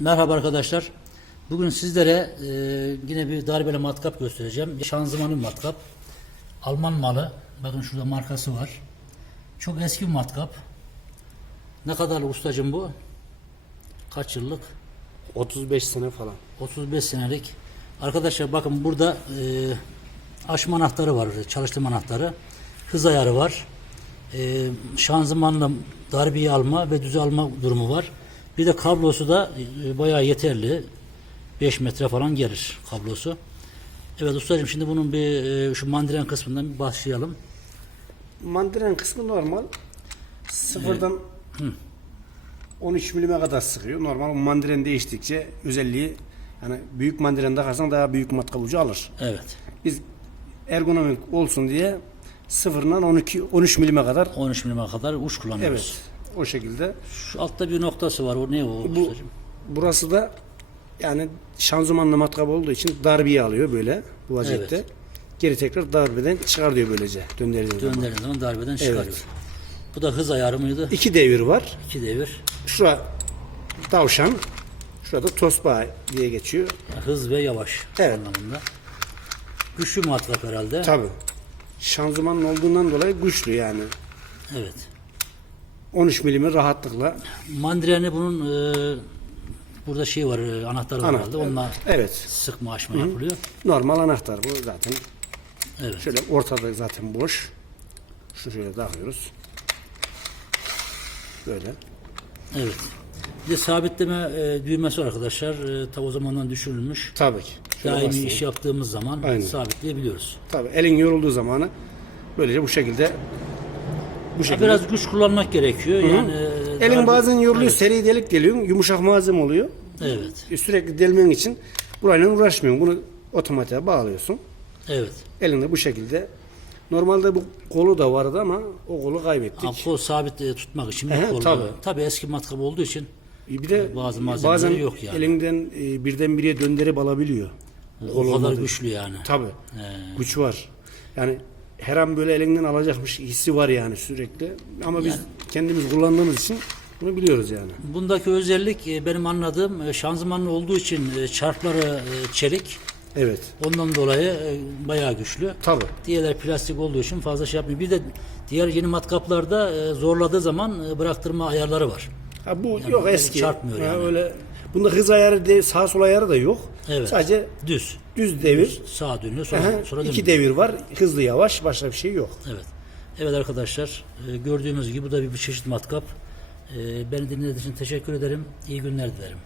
Merhaba arkadaşlar. Bugün sizlere e, yine bir darbeli matkap göstereceğim. Şanzımanlı matkap. Alman malı. Bakın şurada markası var. Çok eski bir matkap. Ne kadar ustacım bu? Kaç yıllık? 35 sene falan. 35 senelik. Arkadaşlar bakın burada e, açma anahtarı var. Çalıştırma anahtarı. Hız ayarı var. E, şanzımanla darbeyi alma ve düze alma durumu var. Bir de kablosu da e, bayağı yeterli. 5 metre falan gelir kablosu. Evet ustacığım şimdi bunun bir e, şu mandiren kısmından bir başlayalım. Mandiren kısmı normal. Sıfırdan 13 milime kadar sıkıyor. Normal mandiren değiştikçe özelliği yani büyük mandiren takarsan daha büyük matkap ucu alır. Evet. Biz ergonomik olsun diye sıfırdan 12 13 milime kadar 13 milime kadar uç kullanıyoruz. evet o şekilde. Şu altta bir noktası var. O ne o Bu ustacığım? burası da yani şanzımanlı matkap olduğu için darbeyi alıyor böyle bu vaziyette. Evet. Geri tekrar darbeden çıkar diyor böylece döndürdüğün zaman. Döndüğün zaman darbeden çıkarıyor. Evet. Bu da hız ayarı mıydı? İki devir var. İki devir. Şura tavşan, şurada tosbağa diye geçiyor. Hız ve yavaş Evet. anlamında. Güçlü matkap herhalde. Tabi. Şanzımanın olduğundan dolayı güçlü yani. Evet. 13 milimi rahatlıkla. Mandireni bunun e, burada şey var, e, anahtarı var Anahtar. herhalde. Onunla Evet. sıkma açma yapılıyor. Normal anahtar bu zaten. Evet. Şöyle ortada zaten boş. Şu şöyle takıyoruz. Böyle. Evet. Bir de sabitleme e, düğmesi var arkadaşlar. E, ta o zamandan düşürülmüş. Tabii ki. Şöyle Daimi bastırın. iş yaptığımız zaman Aynen. sabitleyebiliyoruz. Tabii elin yorulduğu zamanı böylece bu şekilde bu şekilde. biraz güç kullanmak gerekiyor. Yani e, elin darbe- bazen yoruluyor, Evet. seri delik deliyor, yumuşak malzeme oluyor. Evet. E, Sürekli delmen için burayla uğraşmıyorsun. Bunu otomatiğe bağlıyorsun. Evet. Elinde bu şekilde. Normalde bu kolu da vardı ama o kolu kaybettik. Ha, kol sabit e, tutmak için bir kol. tabii. Tabii eski matkap olduğu için Bir de Bazı bazen yok yani. elinden e, birden biriye döndürüp alabiliyor. o Kol kadar olmadığı güçlü yani. Tabii. Güç var. Yani her an böyle elinden alacakmış hissi var yani sürekli. Ama biz kendimiz kullandığımız için bunu biliyoruz yani. Bundaki özellik e, benim anladığım e, şanzımanlı olduğu için e, çarpları e, çelik. Evet. Ondan dolayı e, bayağı güçlü. Tabii. Diğerler plastik olduğu için fazla şey yapmıyor. Bir de diğer yeni matkaplarda e, zorladığı zaman e, bıraktırma ayarları var. Ha, bu yok eski. çarpmıyor Ha, yani. Öyle bunda hız ayarı de, sağ sol ayarı da yok. Evet. Sadece Düz. düz devir. Sağa dönüyor sonra, Aha, sonra iki devir var. Hızlı yavaş başka bir şey yok. Evet. Evet arkadaşlar e, gördüğünüz gibi bu da bir, bir çeşit matkap. E, Beni dinlediğiniz için teşekkür ederim. İyi günler dilerim.